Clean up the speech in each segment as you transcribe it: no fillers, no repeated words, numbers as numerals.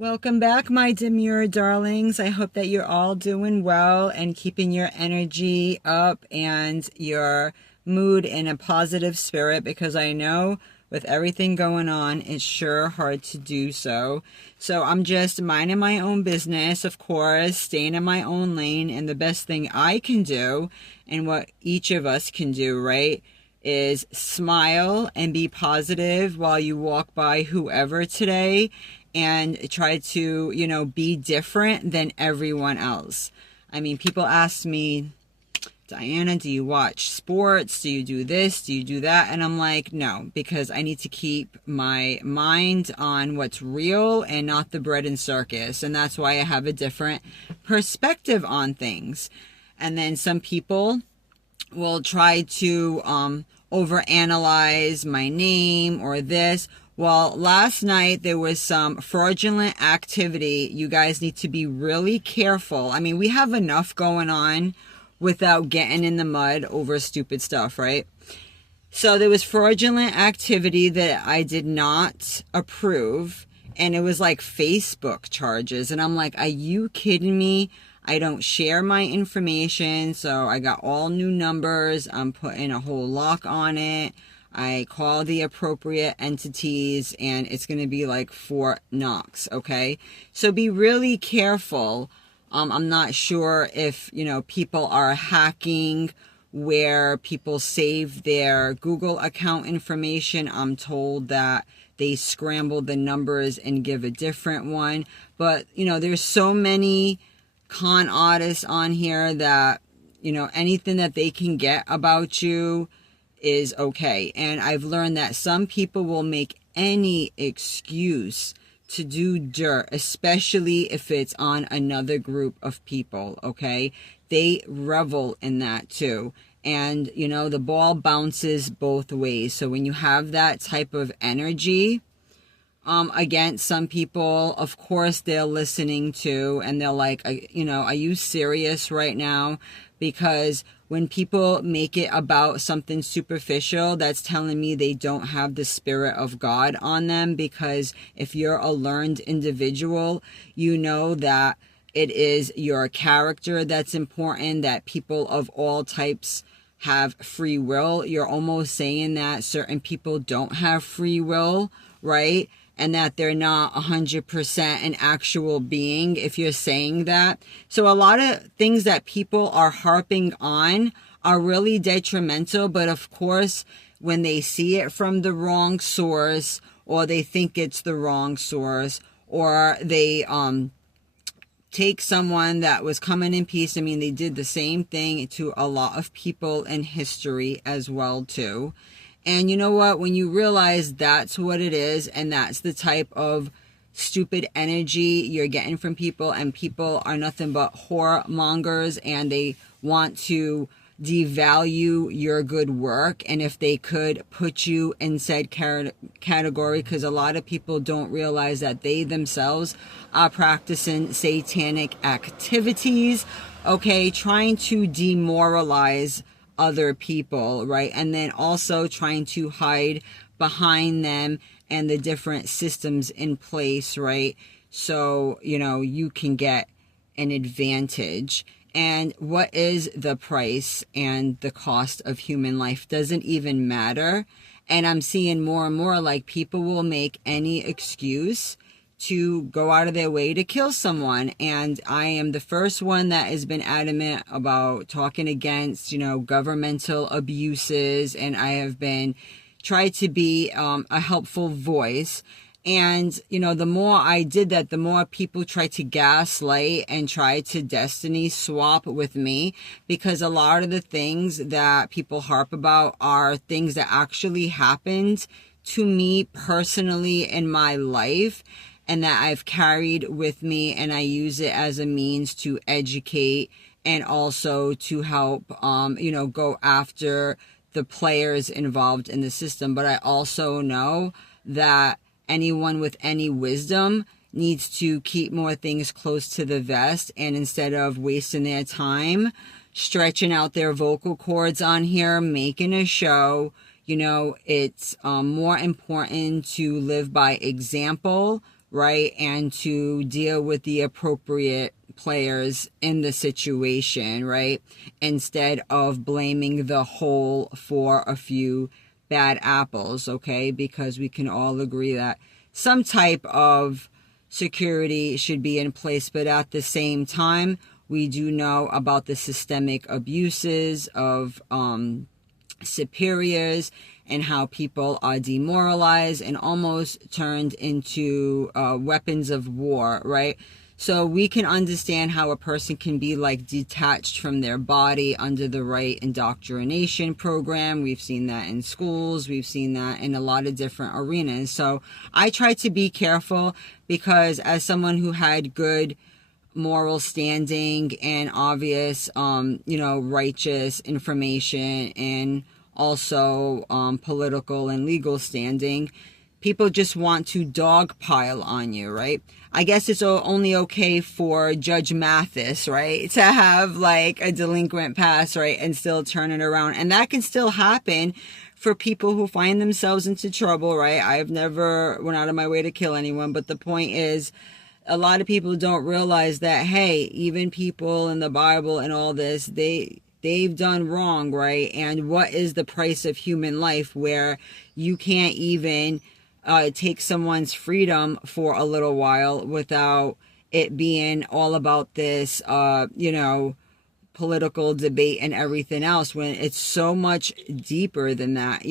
Welcome back, my demure darlings. I hope that you're all doing well and keeping your energy up and your mood in a positive spirit, because I know with everything going on, it's sure hard to do so. So I'm just minding my own business, of course, staying in my own lane. And the best thing I can do, and what each of us can do, right, is smile and be positive while you walk by whoever today, and try to, be different than everyone else. I mean, people ask me, Diana, do you watch sports? Do you do this? Do you do that? And I'm like, no, because I need to keep my mind on what's real and not the bread and circus. And that's why I have a different perspective on things. And then some people will try to overanalyze my name or this. Well, last night there was some fraudulent activity. You guys need to be really careful. I mean, we have enough going on without getting in the mud over stupid stuff, right? So there was fraudulent activity that I did not approve, and it was like Facebook charges. And I'm like, are you kidding me? I don't share my information, so I got all new numbers. I'm putting a whole lock on it. I call the appropriate entities, and it's going to be like Fort Knox, okay? So be really careful. I'm not sure if, people are hacking where people save their Google account information. I'm told that they scramble the numbers and give a different one. But, there's so many con artists on here that, anything that they can get about you is okay. And I've learned that some people will make any excuse to do dirt, especially if it's on another group of people, okay? They revel in that too. And, the ball bounces both ways. So when you have that type of energy against some people, of course they're listening to, and they're like, are you serious right now? Because when people make it about something superficial, that's telling me they don't have the spirit of God on them. Because if you're a learned individual, you know that it is your character that's important, that people of all types have free will. You're almost saying that certain people don't have free will, right? And that they're not 100% an actual being, if you're saying that. So a lot of things that people are harping on are really detrimental. But of course, when they see it from the wrong source, or they think it's the wrong source, or they take someone that was coming in peace. I mean, they did the same thing to a lot of people in history as well too. And you know what? When you realize that's what it is, and that's the type of stupid energy you're getting from people, and people are nothing but whoremongers, and they want to devalue your good work, and if they could put you in said category, because a lot of people don't realize that they themselves are practicing satanic activities, okay, trying to demoralize other people, right? And then also trying to hide behind them and the different systems in place, right? So, you can get an advantage. And what is the price and the cost of human life doesn't even matter. And I'm seeing more and more, like, people will make any excuse to go out of their way to kill someone. And I am the first one that has been adamant about talking against, governmental abuses. And I have been tried to be a helpful voice. And, the more I did that, the more people try to gaslight and try to destiny swap with me, because a lot of the things that people harp about are things that actually happened to me personally in my life, and that I've carried with me, and I use it as a means to educate and also to help, go after the players involved in the system. But I also know that anyone with any wisdom needs to keep more things close to the vest, and instead of wasting their time stretching out their vocal cords on here, making a show, it's more important to live by example right? And to deal with the appropriate players in the situation, right? Instead of blaming the whole for a few bad apples, okay? Because we can all agree that some type of security should be in place, but at the same time, we do know about the systemic abuses of superiors and how people are demoralized and almost turned into weapons of war, right? So we can understand how a person can be like detached from their body under the right indoctrination program. We've seen that in schools. We've seen that in a lot of different arenas. So I try to be careful because as someone who had good moral standing and obvious, righteous information and also political and legal standing, people just want to dogpile on you, right? I guess it's only okay for Judge Mathis, right, to have like a delinquent past, right, and still turn it around. And that can still happen for people who find themselves into trouble, right? I've never went out of my way to kill anyone, but the point is, a lot of people don't realize that, hey, even people in the Bible and all this, they've done wrong, right? And what is the price of human life where you can't even take someone's freedom for a little while without it being all about this, political debate and everything else, when it's so much deeper than that.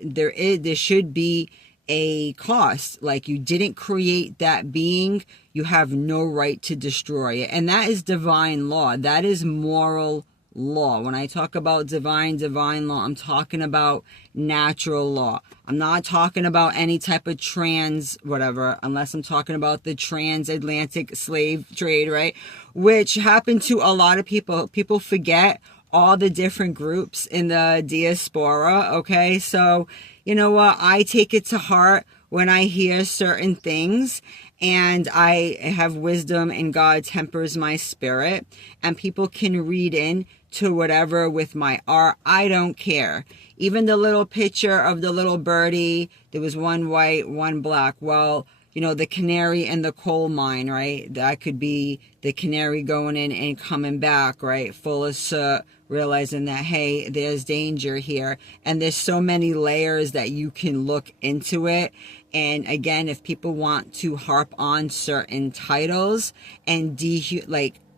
There should be a cost. Like, you didn't create that being, you have no right to destroy it. And that is divine law. That is moral law. When I talk about divine law, I'm talking about natural law. I'm not talking about any type of whatever, unless I'm talking about the transatlantic slave trade, right? Which happened to a lot of people. People forget all the different groups in the diaspora, okay? So, you know what? I take it to heart when I hear certain things, and I have wisdom and God tempers my spirit, and people can read in to whatever with my art. I don't care. Even the little picture of the little birdie, there was one white, one black. Well, the canary in the coal mine, right? That could be the canary going in and coming back, right? Full of soot, realizing that, hey, there's danger here. And there's so many layers that you can look into it. And again, if people want to harp on certain titles and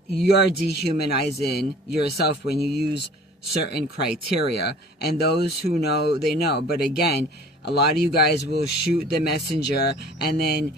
you're dehumanizing yourself when you use certain criteria. And those who know, they know. But again, a lot of you guys will shoot the messenger and then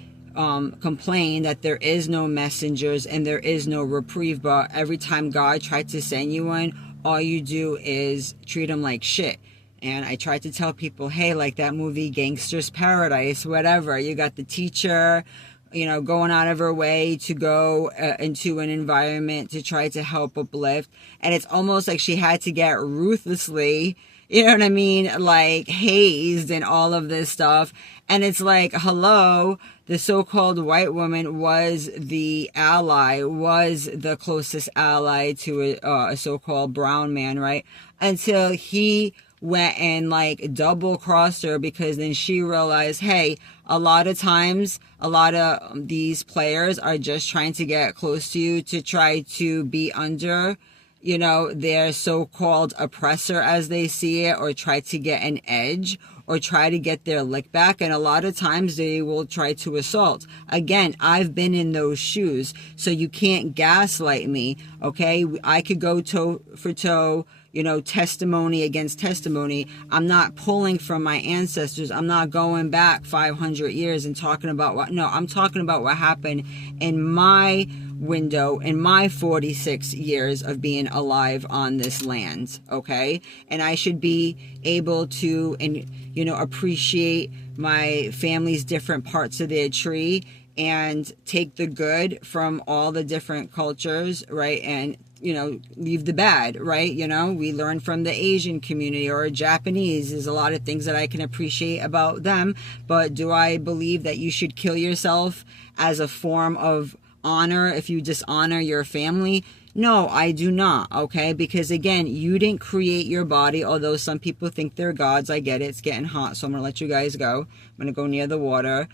complain that there is no messengers and there is no reprieve. But every time God tried to send you one, all you do is treat them like shit. And I tried to tell people, hey, like that movie Gangster's Paradise, whatever. You got the teacher, going out of her way to go into an environment to try to help uplift. And it's almost like she had to get ruthlessly, like hazed and all of this stuff. And it's like, hello, the so-called white woman was the ally, was the closest ally to a so-called brown man, right? Until he went and like double crossed her, because then she realized, hey, a lot of times, a lot of these players are just trying to get close to you to try to be under, their so-called oppressor as they see it, or try to get an edge, or try to get their lick back. And a lot of times they will try to assault. Again, I've been in those shoes, so you can't gaslight me, okay? I could go toe for toe, testimony against testimony. I'm not pulling from my ancestors. I'm not going back 500 years and talking about I'm talking about what happened in my window, in my 46 years of being alive on this land, okay? And I should be able to, appreciate my family's different parts of their tree and take the good from all the different cultures, right? And leave the bad, right? We learn from the Asian community or Japanese. There's a lot of things that I can appreciate about them. But do I believe that you should kill yourself as a form of honor if you dishonor your family? No, I do not, okay? Because again, you didn't create your body, although some people think they're gods. I get it. It's getting hot, so I'm going to let you guys go. I'm going to go near the water.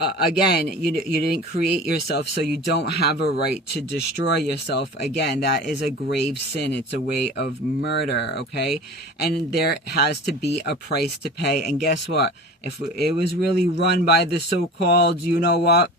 again, you didn't create yourself, so you don't have a right to destroy yourself. Again, that is a grave sin. It's a way of murder, okay? And there has to be a price to pay. And guess what? If it was really run by the so-called, you know what,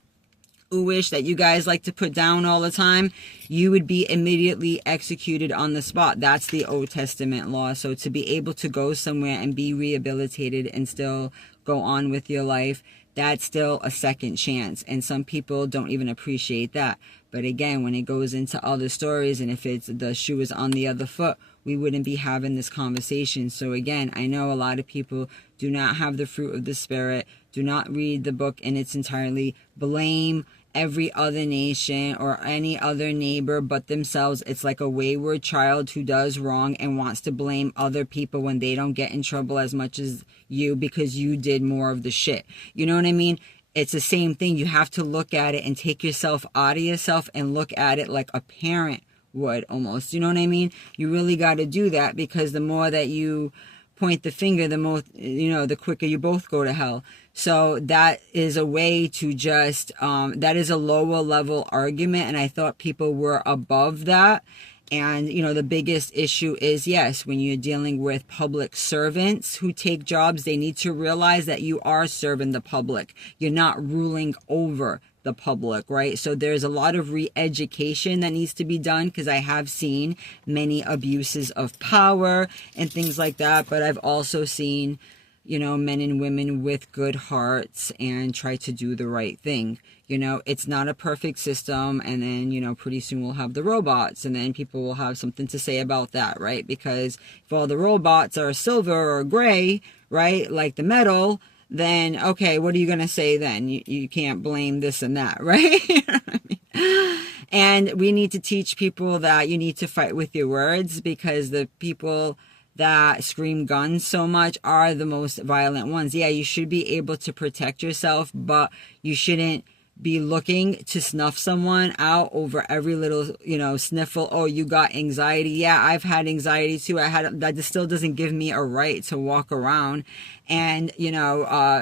wish that you guys like to put down all the time, you would be immediately executed on the spot. That's the Old Testament law. So to be able to go somewhere and be rehabilitated and still go on with your life, that's still a second chance. And some people don't even appreciate that. But again, when it goes into other stories, and if it's the shoe is on the other foot, we wouldn't be having this conversation. So again, I know a lot of people do not have the fruit of the Spirit, do not read the book in its entirety, blame every other nation or any other neighbor but themselves. It's like a wayward child who does wrong and wants to blame other people when they don't get in trouble as much as you because you did more of the shit. You know what I mean? It's the same thing. You have to look at it and take yourself out of yourself and look at it like a parent would almost. You know what I mean? You really got to do that, because the more that you point the finger, the more, the quicker you both go to hell. So that is a way to just, that is a lower level argument. And I thought people were above that. And, the biggest issue is, yes, when you're dealing with public servants who take jobs, they need to realize that you are serving the public. You're not ruling over the public, right? So there's a lot of re-education that needs to be done, because I have seen many abuses of power and things like that. But I've also seen, men and women with good hearts and try to do the right thing. It's not a perfect system. And then, pretty soon we'll have the robots, and then people will have something to say about that, right? Because if all the robots are silver or gray, right, like the metal, then, okay, what are you going to say then? You can't blame this and that, right? You know what I mean? And we need to teach people that you need to fight with your words, because the people that scream guns so much are the most violent ones. Yeah, you should be able to protect yourself, but you shouldn't be looking to snuff someone out over every little, sniffle. Oh, you got anxiety. Yeah, I've had anxiety too. That still doesn't give me a right to walk around and,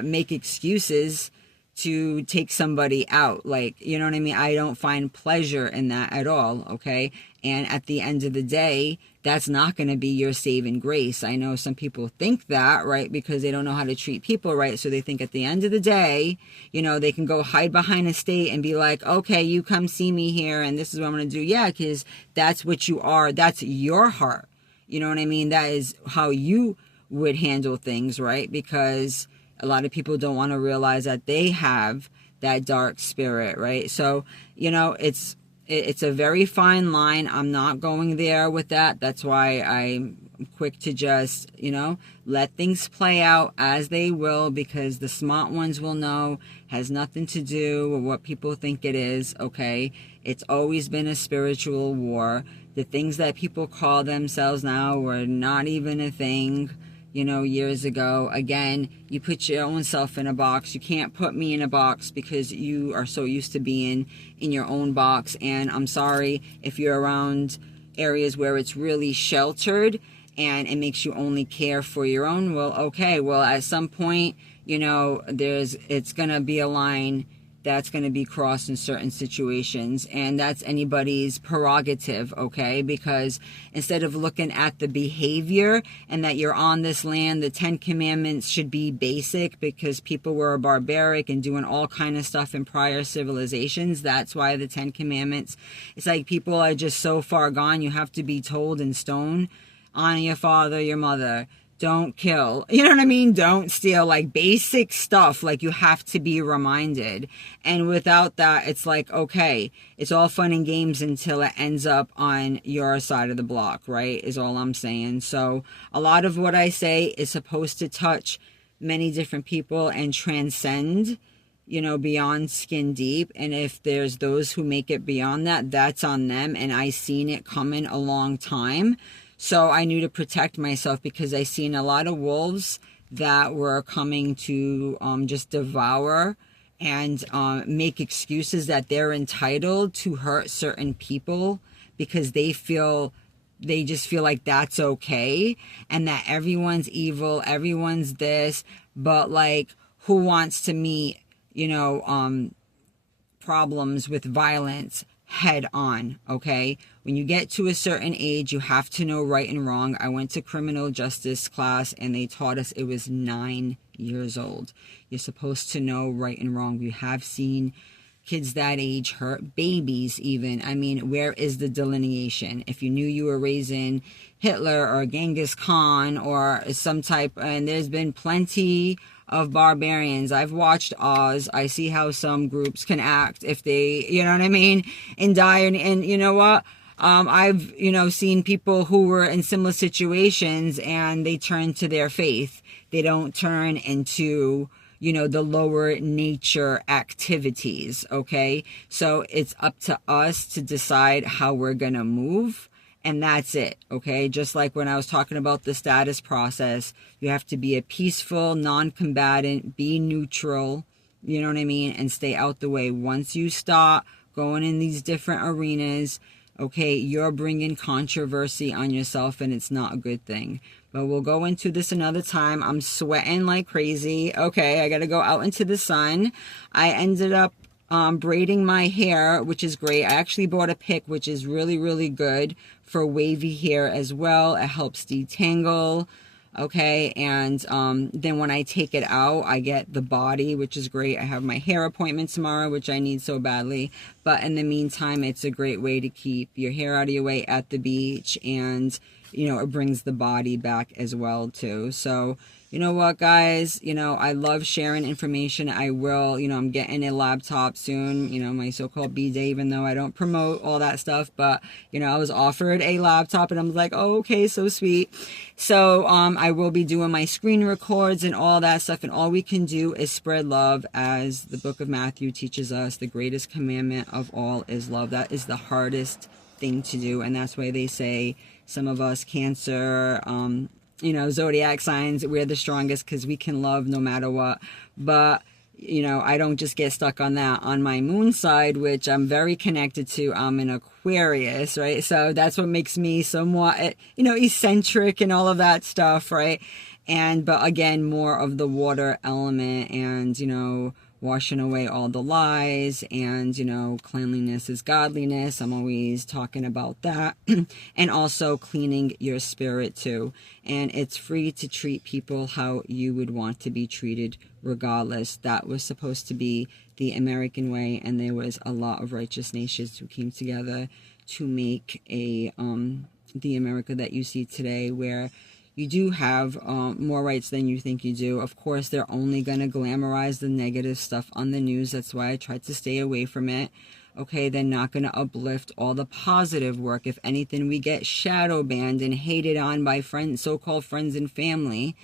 make excuses to take somebody out. Like, you know what I mean? I don't find pleasure in that at all. Okay. And at the end of the day, that's not going to be your saving grace. I know some people think that, right? Because they don't know how to treat people right. So they think at the end of the day, they can go hide behind a state and be like, okay, you come see me here and this is what I'm going to do. Yeah, because that's what you are. That's your heart. You know what I mean? That is how you would handle things, right? Because a lot of people don't want to realize that they have that dark spirit, right? So, it's a very fine line. I'm not going there with that. That's why I'm quick to just, let things play out as they will, because the smart ones will know, has nothing to do with what people think it is, okay? It's always been a spiritual war. The things that people call themselves now were not even a thing, years ago. Again, you put your own self in a box. You can't put me in a box, because you are so used to being in your own box. And I'm sorry if you're around areas where it's really sheltered and it makes you only care for your own. Well, okay, well, at some point, it's going to be a line that's going to be crossed in certain situations, and that's anybody's prerogative, okay? Because instead of looking at the behavior and that you're on this land, the 10 commandments should be basic, because people were barbaric and doing all kind of stuff in prior civilizations. That's why the 10 commandments, it's like people are just so far gone. You have to be told in stone, honor your father, your mother, don't kill, you know what I mean? Don't steal, like basic stuff. Like, you have to be reminded. And without that, it's like, okay, it's all fun and games until it ends up on your side of the block, right? Is all I'm saying. So a lot of what I say is supposed to touch many different people and transcend, beyond skin deep. And if there's those who make it beyond that, that's on them. And I seen it coming a long time. So I knew to protect myself, because I seen a lot of wolves that were coming to just devour and make excuses that they're entitled to hurt certain people, because they just feel like that's okay, and that everyone's evil, everyone's this. But like, who wants to meet problems with violence head on, okay? When you get to a certain age, you have to know right and wrong. I went to criminal justice class and they taught us it was 9 years old. You're supposed to know right and wrong. We have seen kids that age hurt babies even. I mean, where is the delineation? If you knew you were raising Hitler or Genghis Khan or some type, and there's been plenty of barbarians. I've watched Oz. I see how some groups can act if they, you know what I mean, and die. And you know what? I've, seen people who were in similar situations and they turn to their faith. They don't turn into, the lower nature activities. Okay. So it's up to us to decide how we're going to move. And that's it, okay? Just like when I was talking about the status process, you have to be a peaceful, non-combatant, be neutral, you know what I mean? And stay out the way. Once you start going in these different arenas, okay, you're bringing controversy on yourself and it's not a good thing. But we'll go into this another time. I'm sweating like crazy. Okay, I got to go out into the sun. I ended up braiding my hair, which is great. I actually bought a pick, which is really, really good for wavy hair as well. It helps detangle. Okay, and then when I take it out, I get the body, which is great. I have my hair appointment tomorrow, which I need so badly. But in the meantime, it's a great way to keep your hair out of your way at the beach, and it brings the body back as well too. So you know what, guys, I love sharing information. I will, I'm getting a laptop soon, my so-called B-Day, even though I don't promote all that stuff. But, I was offered a laptop and I'm like, oh, okay, so sweet. So I will be doing my screen records and all that stuff. And all we can do is spread love, as the book of Matthew teaches us. The greatest commandment of all is love. That is the hardest thing to do. And that's why they say some of us, Cancer, zodiac signs, we're the strongest because we can love no matter what. But, I don't just get stuck on that. On my moon side, which I'm very connected to, I'm an Aquarius, right? So that's what makes me somewhat, eccentric and all of that stuff, right? But again, more of the water element and, washing away all the lies and, cleanliness is godliness. I'm always talking about that. And also cleaning your spirit too. And it's free to treat people how you would want to be treated regardless. That was supposed to be the American way. And there was a lot of righteous nations who came together to make the America that you see today, where you do have more rights than you think you do. Of course, they're only going to glamorize the negative stuff on the news. That's why I try to stay away from it. Okay, they're not going to uplift all the positive work. If anything, we get shadow banned and hated on by friends, so-called friends and family,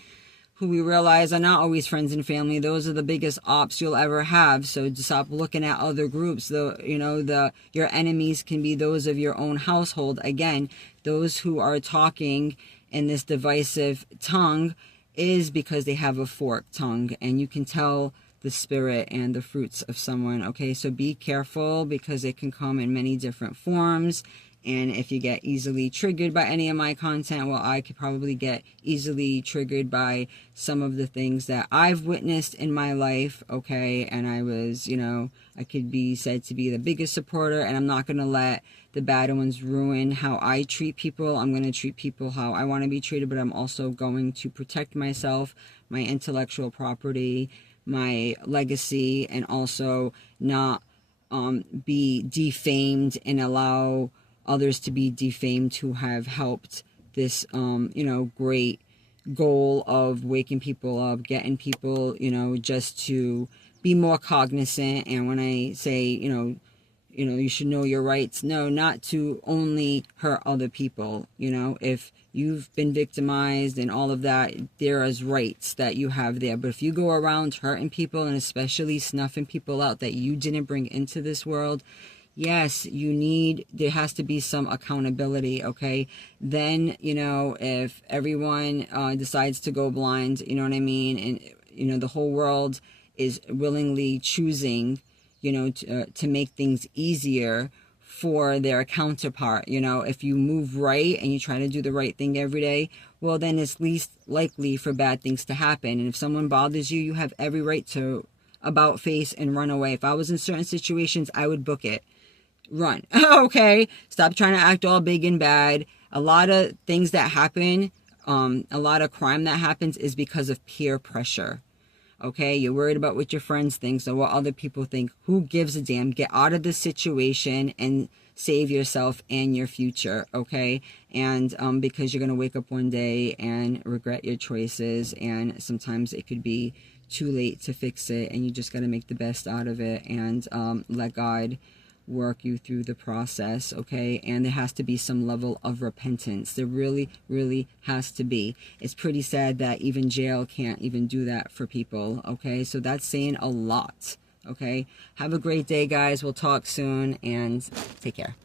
who we realize are not always friends and family. Those are the biggest ops you'll ever have. So just stop looking at other groups. Your enemies can be those of your own household. Again, those who are talking in this divisive tongue is because they have a forked tongue, and you can tell the spirit and the fruits of someone. Okay, so be careful because it can come in many different forms. And if you get easily triggered by any of my content, well, I could probably get easily triggered by some of the things that I've witnessed in my life, okay? And I was, I could be said to be the biggest supporter, and I'm not going to let the bad ones ruin how I treat people. I'm going to treat people how I want to be treated, but I'm also going to protect myself, my intellectual property, my legacy, and also not be defamed and allow others to be defamed who have helped this, great goal of waking people up, getting people, just to be more cognizant. And when I say, you should know your rights, no, not to only hurt other people. If you've been victimized and all of that, there is rights that you have there. But if you go around hurting people and especially snuffing people out that you didn't bring into this world, yes, there has to be some accountability, okay? Then, if everyone decides to go blind, you know what I mean? And, the whole world is willingly choosing, to make things easier for their counterpart. If you move right and you try to do the right thing every day, well, then it's least likely for bad things to happen. And if someone bothers you, you have every right to about face and run away. If I was in certain situations, I would book it. Run. Okay? Stop trying to act all big and bad. A lot of things that happen, a lot of crime that happens is because of peer pressure. Okay? You're worried about what your friends think or what other people think. Who gives a damn? Get out of the situation and save yourself and your future, okay? And because you're going to wake up one day and regret your choices, and sometimes it could be too late to fix it, and you just got to make the best out of it and let God work you through the process, okay? And there has to be some level of repentance. There really, really has to be. It's pretty sad that even jail can't even do that for people, okay? So that's saying a lot. Okay, have a great day, guys. We'll talk soon, and take care.